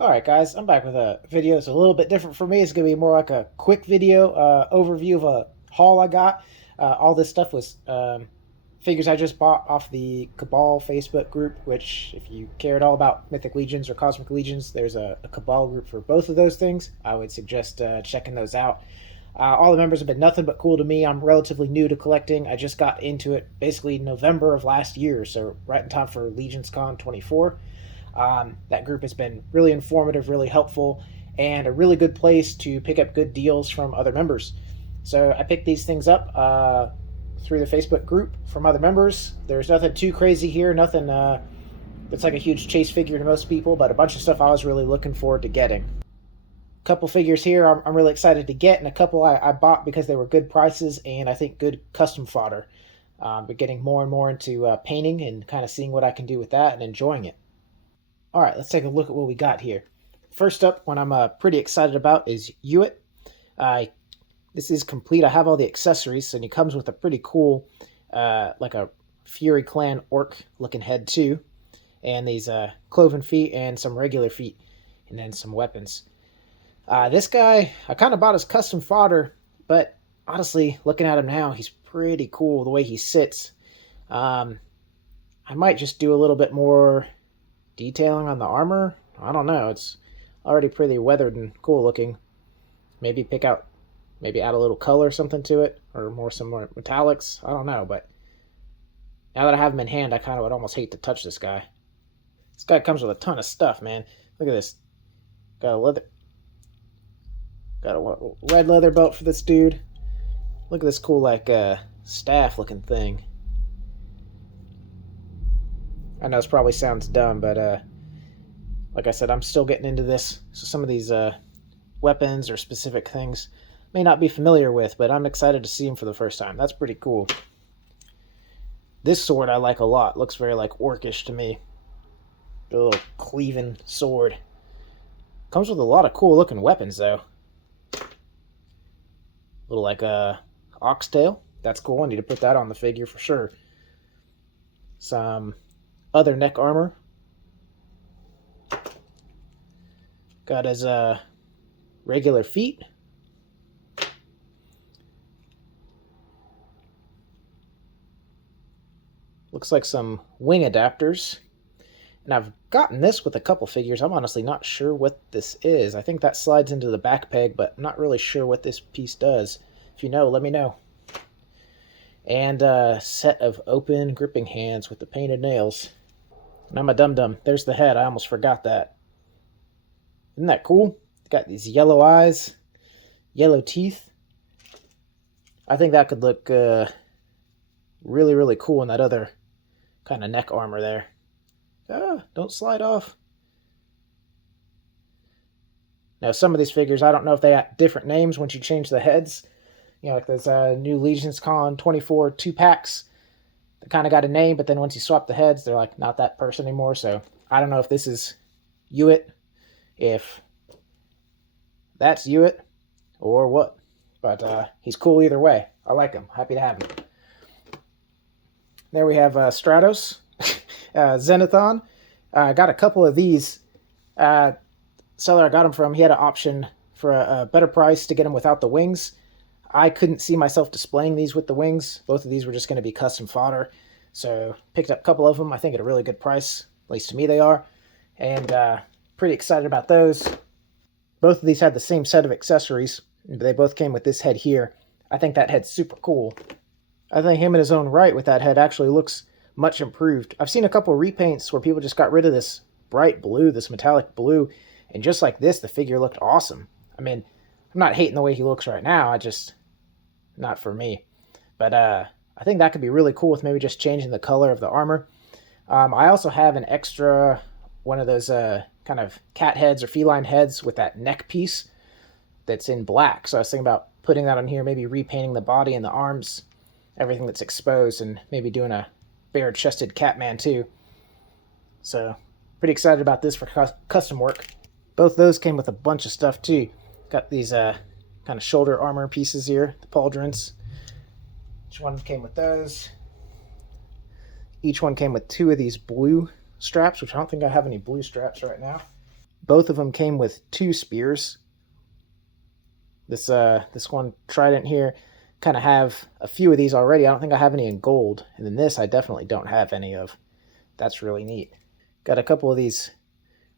Alright guys, I'm back with a video. It's a little bit different for me. It's going to be more like a quick video overview of a haul I got. All this stuff was figures I just bought off the Cabal Facebook group, which if you care at all about Mythic Legions or Cosmic Legions, there's a Cabal group for both of those things. I would suggest checking those out. All the members have been nothing but cool to me. I'm relatively new to collecting. I just got into it basically November of last year, so right in time for Legions Con 24. That group has been really informative, really helpful, and a really good place to pick up good deals from other members. So I picked these things up through the Facebook group from other members. There's nothing too crazy here, nothing that's like a huge chase figure to most people, but a bunch of stuff I was really looking forward to getting. A couple figures here I'm really excited to get, and a couple I bought because they were good prices and I think good custom fodder. But getting more and more into painting and kind of seeing what I can do with that and enjoying it. All right, let's take a look at what we got here. First up, one I'm pretty excited about is Hewitt. This is complete. I have all the accessories, and he comes with a pretty cool, like a Fury Clan orc looking head too, and these cloven feet and some regular feet, and then some weapons. This guy, I kind of bought his custom fodder, but honestly, looking at him now, he's pretty cool the way he sits. I might just do a little bit more detailing on the armor. I don't know. It's already pretty weathered and cool looking. Maybe add a little color or something to it, or some more metallics. I don't know, but now that I have him in hand, I kind of would almost hate to touch this guy. This guy comes with a ton of stuff, man. Look at this. Got a red leather belt for this dude. Look at this cool like staff looking thing. I know this probably sounds dumb, but like I said, I'm still getting into this. So some of these weapons or specific things may not be familiar with, but I'm excited to see them for the first time. That's pretty cool. This sword I like a lot. Looks very like orcish to me. A little cleaving sword. Comes with a lot of cool looking weapons though. Little like a oxtail. That's cool. I need to put that on the figure for sure. Some other neck armor. Got his regular feet. Looks like some wing adapters. And I've gotten this with a couple figures. I'm honestly not sure what this is. I think that slides into the back peg, but I'm not really sure what this piece does. If you know, let me know. And a set of open gripping hands with the painted nails. And I'm a dum-dum. There's the head. I almost forgot that. Isn't that cool? Got these yellow eyes, yellow teeth. I think that could look really, really cool in that other kind of neck armor there. Don't slide off. Now, some of these figures, I don't know if they have different names once you change the heads. You know, like those new Legions Con 24 2-packs. They kind of got a name, but then once you swap the heads, they're like not that person anymore. So I don't know if this is Hewitt, if that's Hewitt, or what. But he's cool either way. I like him. Happy to have him. There we have Stratos, Zenithon. I got a couple of these. Seller I got them from, he had an option for a better price to get them without the wings. I couldn't see myself displaying these with the wings. Both of these were just going to be custom fodder. So picked up a couple of them, I think at a really good price. At least to me they are. And pretty excited about those. Both of these had the same set of accessories. They both came with this head here. I think that head's super cool. I think him in his own right with that head actually looks much improved. I've seen a couple repaints where people just got rid of this bright blue, this metallic blue. And just like this, the figure looked awesome. I mean, I'm not hating the way he looks right now. Not for me. But I think that could be really cool with maybe just changing the color of the armor. I also have an extra one of those kind of cat heads or feline heads with that neck piece that's in black. So I was thinking about putting that on here, maybe repainting the body and the arms, everything that's exposed, and maybe doing a bare-chested Catman too. So pretty excited about this for custom work. Both those came with a bunch of stuff too. Got these kind of shoulder armor pieces here, the pauldrons. Each one came with those. Each one came with two of these blue straps, which I don't think I have any blue straps right now. Both of them came with 2 spears. This one trident here, kind of have a few of these already. I don't think I have any in gold. And then this I definitely don't have any of. That's really neat. Got a couple of these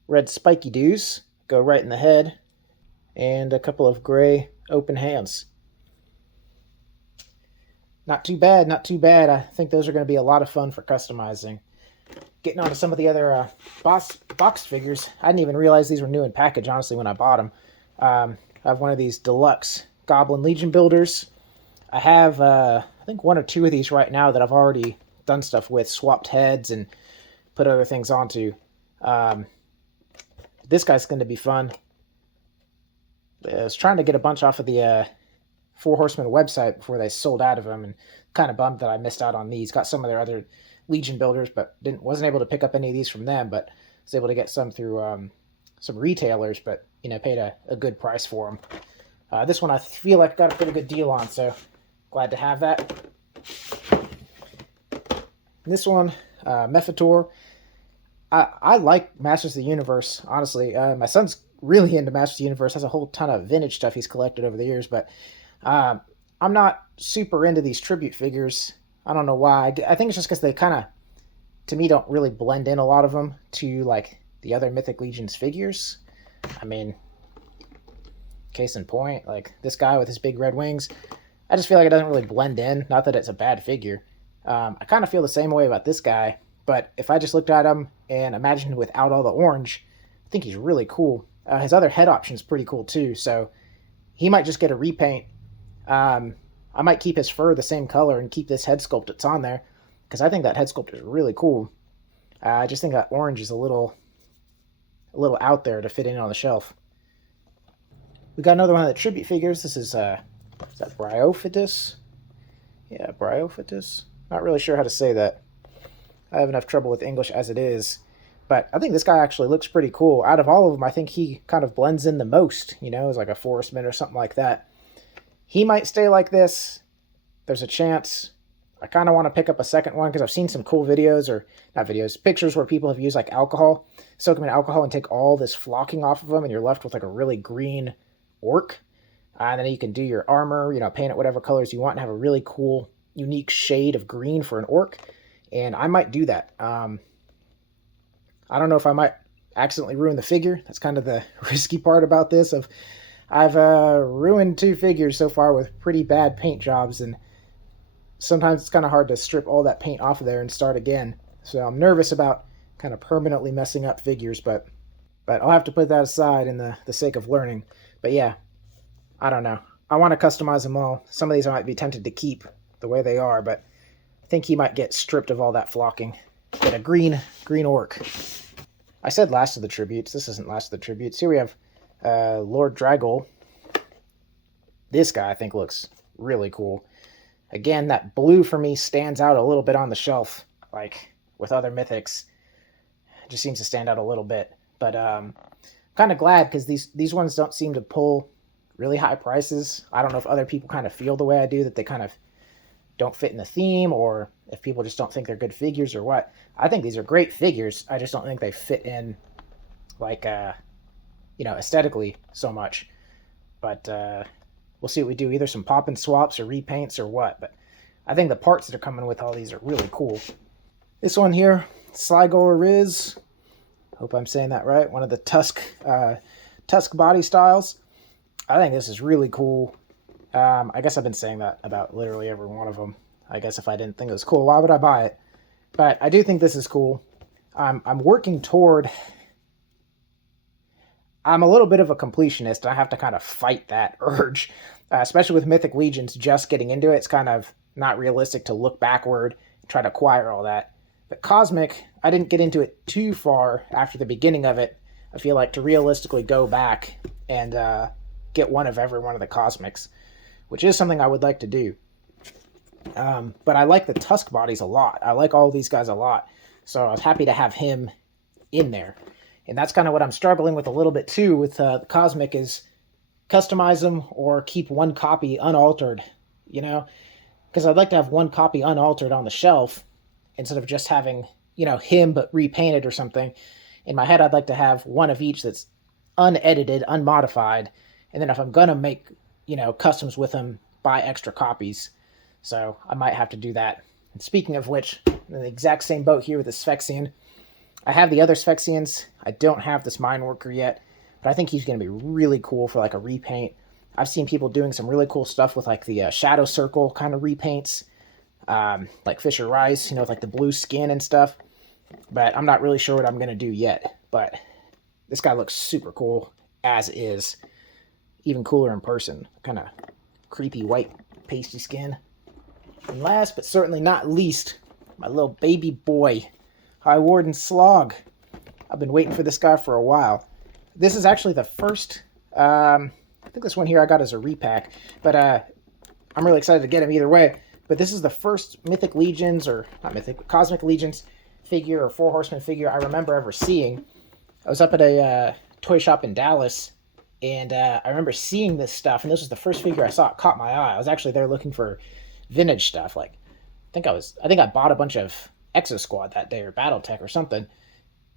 red spiky doos, go right in the head, and a couple of gray open hands. Not too bad, not too bad. I think those are going to be a lot of fun for customizing. Getting on to some of the other box figures. I didn't even realize these were new in package, honestly, when I bought them. I have one of these deluxe Goblin Legion builders. I have, I think, 1 or 2 of these right now that I've already done stuff with, swapped heads and put other things onto. This guy's going to be fun. I was trying to get a bunch off of the Four Horsemen website before they sold out of them, and kind of bummed that I missed out on these. Got some of their other Legion builders, but wasn't able to pick up any of these from them, but was able to get some through some retailers, but paid a good price for them. This one I feel like I got a pretty good deal on, so glad to have that. This one, Mephitor. I like Masters of the Universe, honestly. My son's really into Masters of the Universe, has a whole ton of vintage stuff he's collected over the years, but I'm not super into these tribute figures. I don't know why. I think it's just because they kind of, to me, don't really blend in, a lot of them, to like the other Mythic Legions figures. I mean, case in point, like this guy with his big red wings, I just feel like it doesn't really blend in. Not that it's a bad figure. I kind of feel the same way about this guy, but if I just looked at him and imagined without all the orange, I think he's really cool. His other head option is pretty cool too, so he might just get a repaint. I might keep his fur the same color and keep this head sculpt that's on there, because I think that head sculpt is really cool. I just think that orange is a little out there to fit in on the shelf. We got another one of the tribute figures. This is that Bryophytus? Yeah, Bryophytus. Not really sure how to say that. I have enough trouble with English as it is. But I think this guy actually looks pretty cool. Out of all of them, I think he kind of blends in the most, as like a Four Horsemen or something like that. He might stay like this. There's a chance. I kind of want to pick up a second one because I've seen some cool videos, or not videos, pictures where people have used like alcohol, soak them in alcohol and take all this flocking off of them, and you're left with like a really green orc. And then you can do your armor, paint it whatever colors you want and have a really cool, unique shade of green for an orc. And I might do that. I don't know if I might accidentally ruin the figure. That's kind of the risky part about this. I've ruined 2 figures so far with pretty bad paint jobs, and sometimes it's kind of hard to strip all that paint off of there and start again. So I'm nervous about kind of permanently messing up figures, but I'll have to put that aside in the sake of learning. But yeah, I don't know. I want to customize them all. Some of these I might be tempted to keep the way they are, but I think he might get stripped of all that flocking. Get a green orc. I said last of the tributes. This isn't last of the tributes. Here we have Lord Dragol. This guy I think looks really cool. Again, that blue for me stands out a little bit on the shelf, like with other mythics. It just seems to stand out a little bit. But I'm kind of glad, because these ones don't seem to pull really high prices. I don't know if other people kind of feel the way I do, that they kind of don't fit in the theme, or if people just don't think they're good figures or what. I think these are great figures. I just don't think they fit in, like, aesthetically so much. But we'll see what we do. Either some pop and swaps or repaints or what. But I think the parts that are coming with all these are really cool. This one here, Slogg Riz. Hope I'm saying that right. One of the Tusk body styles. I think this is really cool. I guess I've been saying that about literally every one of them. I guess if I didn't think it was cool, why would I buy it? But I do think this is cool. I'm working toward... I'm a little bit of a completionist, and I have to kind of fight that urge. Especially with Mythic Legions, just getting into it, it's kind of not realistic to look backward and try to acquire all that. But Cosmic, I didn't get into it too far after the beginning of it, I feel like, to realistically go back and get one of every one of the Cosmics, which is something I would like to do. But I like the Tusk bodies a lot. I like all these guys a lot. So I was happy to have him in there. And that's kind of what I'm struggling with a little bit too with the Cosmic, is customize them or keep one copy unaltered, Because I'd like to have one copy unaltered on the shelf instead of just having, him but repainted or something. In my head, I'd like to have one of each that's unedited, unmodified, and then if I'm gonna make, customs with them, buy extra copies. So I might have to do that. And speaking of which, in the exact same boat here with the Sphexian. I have the other Sphexians. I don't have this Mine Worker yet, but I think he's going to be really cool for like a repaint. I've seen people doing some really cool stuff with like the Shadow Circle kind of repaints, like Fisher Rice, with like the blue skin and stuff. But I'm not really sure what I'm going to do yet. But this guy looks super cool as is. Even cooler in person. Kind of creepy white pasty skin. And last but certainly not least, my little baby boy, High Warden Slogg. I've been waiting for this guy for a while. This is actually the first, I think this one here I got as a repack, but I'm really excited to get him either way. But this is the first Mythic Legions, or not Mythic, but Cosmic Legions figure or Four Horsemen figure I remember ever seeing. I was up at a toy shop in Dallas, and I remember seeing this stuff, and this was the first figure I saw. It caught my eye. I was actually there looking for vintage stuff. Like, I think I bought a bunch of Exo Squad that day, or Battletech or something.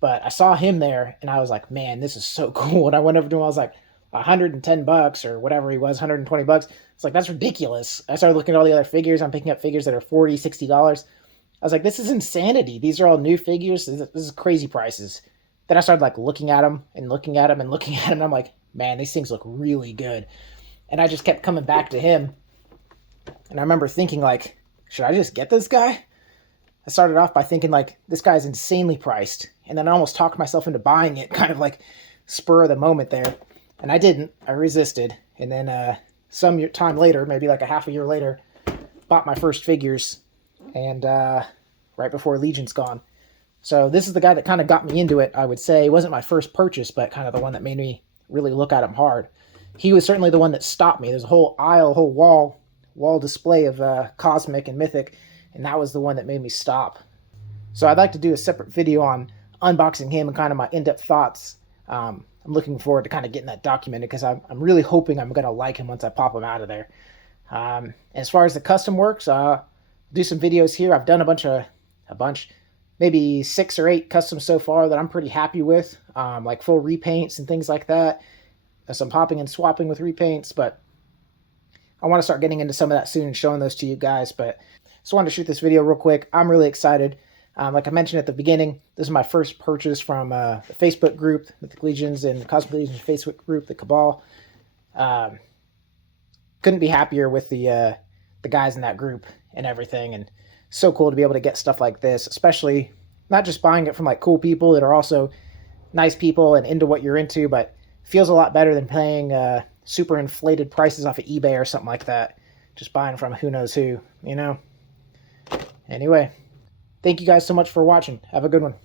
But I saw him there, and I was like, man, this is so cool. And I went over to him, I was like, $110 or whatever he was, $120. It's like, that's ridiculous. I started looking at all the other figures. I'm picking up figures that are $40, $60. I was like, this is insanity. These are all new figures. This is crazy prices. Then I started like looking at them and looking at them and looking at them. And I'm like, man, these things look really good. And I just kept coming back to him. And I remember thinking like, should I just get this guy? I started off by thinking like, this guy's insanely priced. And then I almost talked myself into buying it, kind of like spur of the moment there. And I didn't. I resisted. And then some time later, maybe like a half a year later, bought my first figures. And right before Legion's gone. So this is the guy that kind of got me into it, I would say. It wasn't my first purchase, but kind of the one that made me really look at him hard. He was certainly the one that stopped me. There's a whole aisle, whole wall display of Cosmic and Mythic. And that was the one that made me stop. So I'd like to do a separate video on unboxing him and kind of my in-depth thoughts. I'm looking forward to kind of getting that documented because I'm really hoping I'm going to like him once I pop him out of there. As far as the custom works, do some videos here. I've done a bunch, maybe 6 or 8 customs so far that I'm pretty happy with, like full repaints and things like that. Some popping and swapping with repaints, but I want to start getting into some of that soon and showing those to you guys. But just wanted to shoot this video real quick. I'm really excited. Like I mentioned at the beginning, this is my first purchase from the Facebook group, the Mythic Legions and the Cosmic Legions Facebook group, the Cabal. Couldn't be happier with the guys in that group and everything. And so cool to be able to get stuff like this, especially not just buying it from like cool people that are also nice people and into what you're into, but feels a lot better than paying super inflated prices off of eBay or something like that. Just buying from who knows who, Anyway, thank you guys so much for watching. Have a good one.